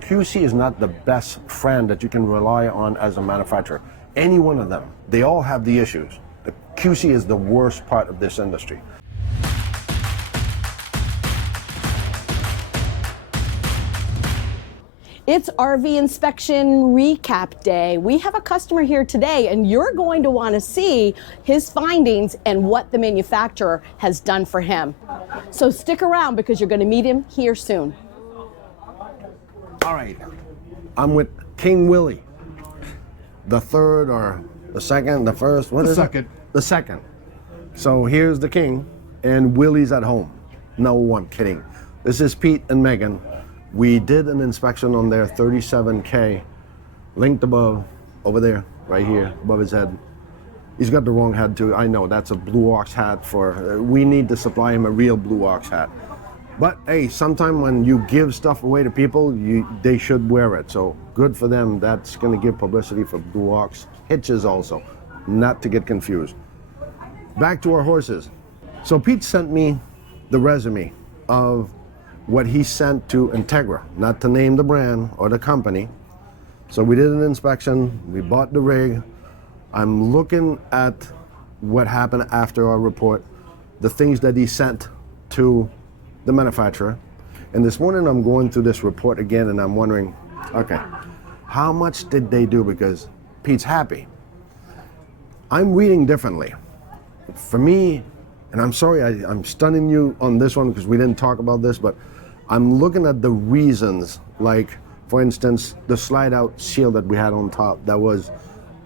QC is not the best friend that you can rely on as a manufacturer. Any one of them, they all have the issues. The QC is the worst part of this industry. It's RV inspection recap day. We have a customer here today, and you're going to want to see his findings and what the manufacturer has done for him. So stick around because you're going to meet him here soon. All right, I'm with King Willie, the third or the second, the first, what is it? The second. So here's the king, and Willie's at home. No, I'm kidding. This is Pete and Meghan. We did an inspection on their 37K, linked above, over there, right here, above his head. He's got the wrong hat too. I know, that's a Blue Ox hat for, we need to supply him a real Blue Ox hat. But hey, sometime when you give stuff away to people, they should wear it. So good for them. That's gonna give publicity for Blue Ox. Hitches also, not to get confused. Back to our horses. So Pete sent me the resume of what he sent to Entegra, not to name the brand or the company. So we did an inspection, we bought the rig. I'm looking at what happened after our report, the things that he sent to the manufacturer. And this morning I'm going through this report again and I'm wondering, okay, how much did they do? Because Pete's happy. I'm reading differently. For me, and I'm sorry I'm stunning you on this one because we didn't talk about this, but I'm looking at the reasons, like, for instance, the slide-out seal that we had on top, that was,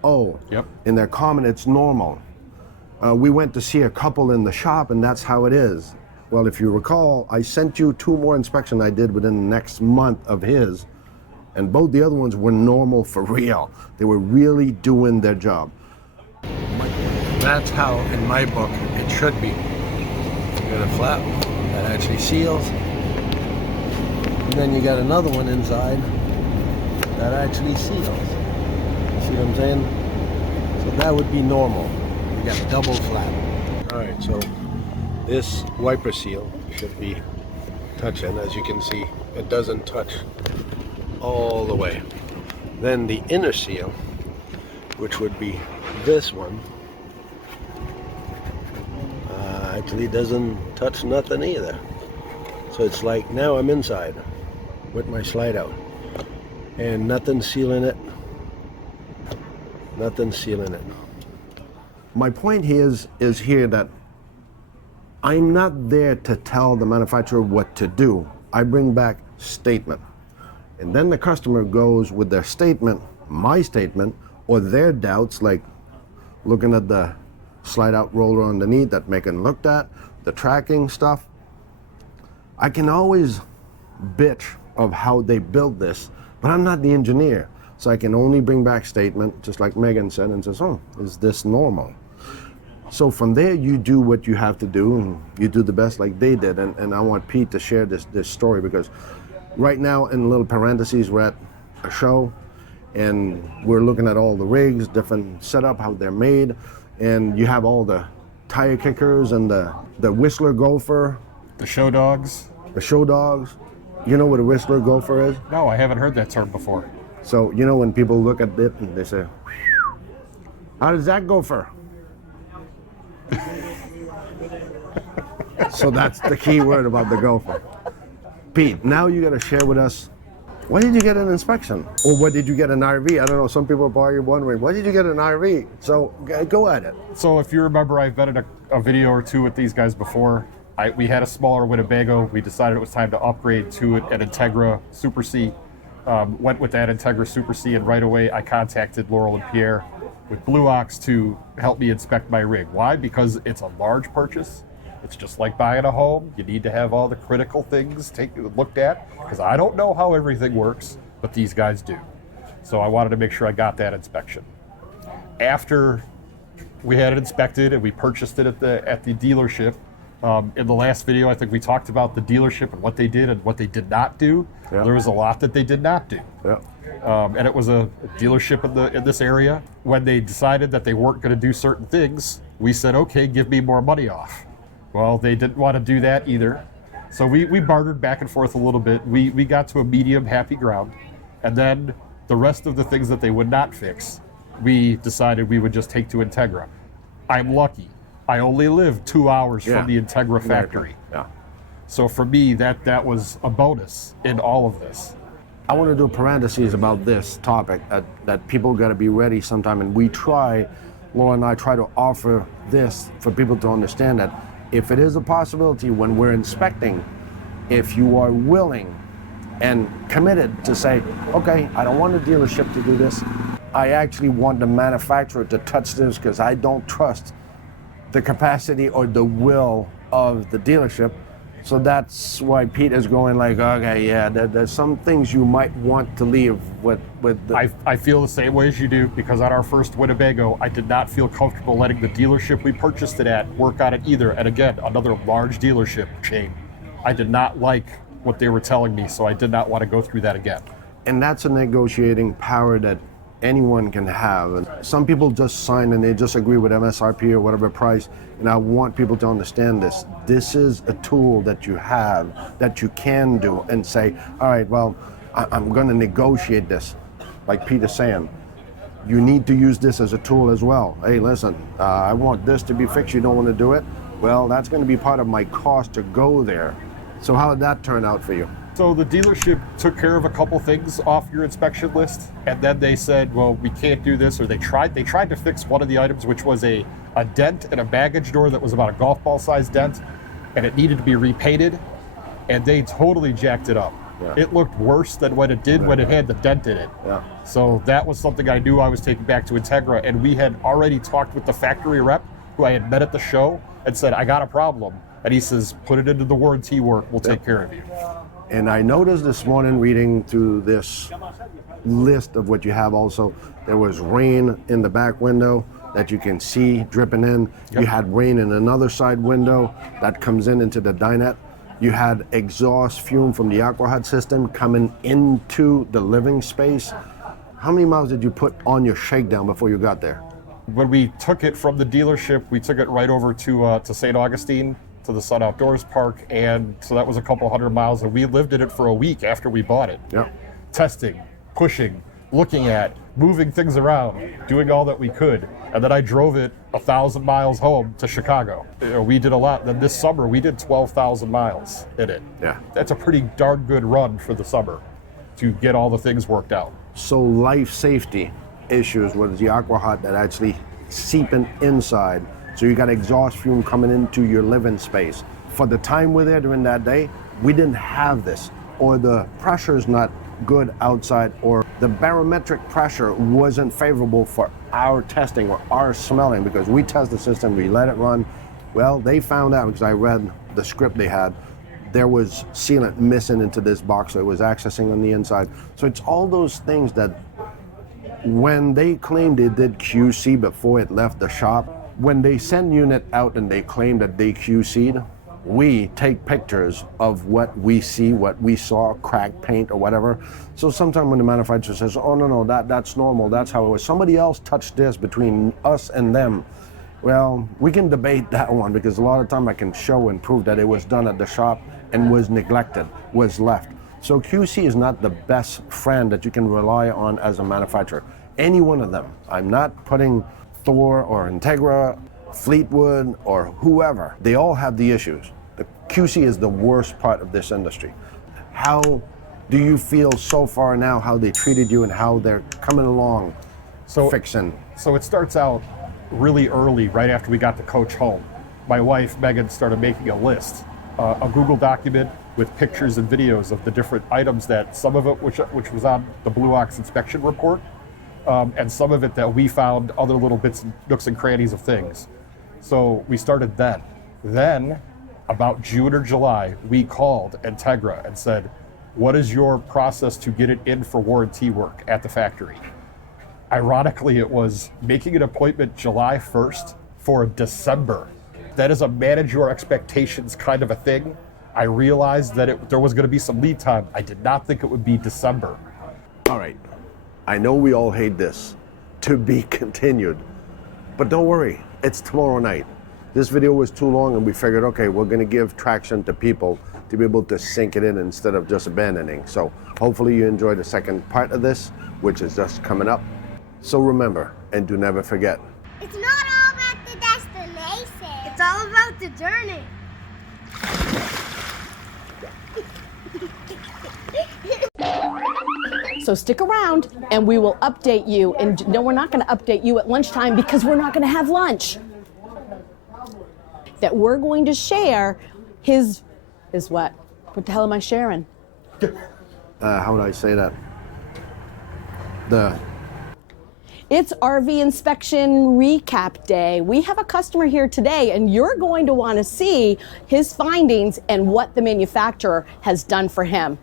in their comment, it's normal. We went to see a couple in the shop, and that's how it is. Well, if you recall, I sent you 2 more inspections I did within the next month of his, and both the other ones were normal for real. They were really doing their job. That's how, in my book, it should be. You got a flap that actually seals. And then you got another one inside that actually seals. See what I'm saying? So that would be normal. You got a double flap. All right, so this wiper seal should be touching. As you can see, it doesn't touch all the way. Then the inner seal, which would be this one, actually doesn't touch nothing either. So it's like now I'm inside with my slide out and nothing sealing it, nothing sealing it. My point here is here that I'm not there to tell the manufacturer what to do. I bring back statement, and then the customer goes with their statement, my statement, or their doubts, like looking at the slide out roller underneath that Megan looked at, the tracking stuff. I can always bitch of how they built this, but I'm not the engineer. So I can only bring back statement, just like Megan said, and says, oh, is this normal? So from there, you do what you have to do, and you do the best like they did. And I want Pete to share this story, because right now, in little parentheses, we're at a show, and we're looking at all the rigs, different setup, how they're made, and you have all the tire kickers and the Whistler Gopher. The show dogs. The show dogs. You know what a Whistler Gopher is? No, I haven't heard that term before. So, you know when people look at it and they say, how does that gopher? So that's the key word about the gopher. Pete, now you got to share with us, why did you get an inspection? Or what did you get an RV? I don't know, some people are probably wondering, why did you get an RV? So go at it. So if you remember, I've been in a video or two with these guys before. We had a smaller Winnebago. We decided it was time to upgrade to an Entegra Super C. Went with that Entegra Super C, and right away I contacted Laurel and Pierre with Blue Ox to help me inspect my rig. Why? Because it's a large purchase. It's just like buying a home. You need to have all the critical things looked at, because I don't know how everything works, but these guys do. So I wanted to make sure I got that inspection. After we had it inspected and we purchased it at the dealership, in the last video, I think we talked about the dealership and what they did and what they did not do. Yeah. There was a lot that they did not do. Yeah. And it was a dealership in this area. When they decided that they weren't going to do certain things, we said, okay, give me more money off. Well, they didn't want to do that either. So we bartered back and forth a little bit. We got to a medium happy ground. And then the rest of the things that they would not fix, we decided we would just take to Entegra. I'm lucky. I only live 2 hours from the Entegra factory. Yeah. So for me, that was a bonus in all of this. I want to do parentheses about this topic that people got to be ready sometime. And Laura and I try to offer this for people to understand that if it is a possibility when we're inspecting, if you are willing and committed to say, okay, I don't want the dealership to do this. I actually want the manufacturer to touch this because I don't trust the capacity or the will of the dealership. So that's why Pete is going like, okay, yeah, there's some things you might want to leave with the... I feel the same way as you do, because on our first Winnebago, I did not feel comfortable letting the dealership we purchased it at work on it either. And again, another large dealership chain. I did not like what they were telling me, so I did not want to go through that again. And that's a negotiating power that anyone can have. And some people just sign and they just agree with MSRP or whatever price. And I want people to understand this. This is a tool that you have, that you can do and say, all right, well, I'm going to negotiate this. Like Pete is saying, you need to use this as a tool as well. Hey, listen, I want this to be fixed. You don't want to do it? Well, that's going to be part of my cost to go there. So how did that turn out for you? So the dealership took care of a couple things off your inspection list, and then they said, well, we can't do this, or they tried to fix one of the items, which was a dent in a baggage door that was about a golf ball sized dent, and it needed to be repainted, and they totally jacked it up. Yeah. It looked worse than what it did when it had the dent in it. Yeah. So that was something I knew I was taking back to Entegra, and we had already talked with the factory rep who I had met at the show and said, I got a problem. And he says, put it into the warranty work, we'll take care of you. And I noticed this morning reading through this list of what you have also, there was rain in the back window that you can see dripping in. Yep. You had rain in another side window that comes into the dinette. You had exhaust fume from the AquaHut system coming into the living space. How many miles did you put on your shakedown before you got there? When we took it from the dealership, we took it right over to St. Augustine, to the Sun Outdoors Park, and so that was a couple 100 miles, and we lived in it for a week after we bought it. Yeah. Testing, pushing, looking at, moving things around, doing all that we could, and then I drove it 1,000 miles home to Chicago. We did a lot. Then this summer we did 12,000 miles in it. Yeah. That's a pretty darn good run for the summer to get all the things worked out. So life safety issues with the AquaHut that actually seeping inside. So you got exhaust fume coming into your living space. For the time we're there during that day, we didn't have this, or the pressure is not good outside, or the barometric pressure wasn't favorable for our testing or our smelling, because we test the system, we let it run. Well, they found out, because I read the script they had, there was sealant missing into this box, so it was accessing on the inside. So it's all those things that when they claimed they did QC before it left the shop, when they send unit out and they claim that they QC'd, we take pictures of what we see, what we saw, cracked paint or whatever. So sometimes when the manufacturer says, oh no, that's normal, that's how it was. Somebody else touched this between us and them. Well, we can debate that one, because a lot of time I can show and prove that it was done at the shop and was neglected, was left. So QC is not the best friend that you can rely on as a manufacturer. Any one of them. I'm not putting Thor or Entegra, Fleetwood or whoever. They all have the issues. The QC is the worst part of this industry. How do you feel so far now, how they treated you and how they're coming along fixing? So it starts out really early, right after we got the coach home. My wife, Megan, started making a list, a Google document with pictures and videos of the different items, that some of it which was on the Blue Ox inspection report, and some of it that we found other little bits, nooks and crannies of things. So we started then. Then, about June or July, we called Entegra and said, what is your process to get it in for warranty work at the factory? Ironically, it was making an appointment July 1st for December. That is a manage your expectations kind of a thing. I realized that there was going to be some lead time. I did not think it would be December. All right. I know we all hate this, to be continued, but don't worry, it's tomorrow night. This video was too long and we figured, okay, we're gonna give traction to people to be able to sink it in instead of just abandoning. So hopefully you enjoy the second part of this, which is just coming up. So remember, and do never forget. It's not all about the destination. It's all about the journey. So stick around and we will update you. And no, we're not going to update you at lunchtime because we're not going to have lunch. That we're going to share his what? What the hell am I sharing? How would I say that? It's RV inspection recap day. We have a customer here today and you're going to want to see his findings and what the manufacturer has done for him.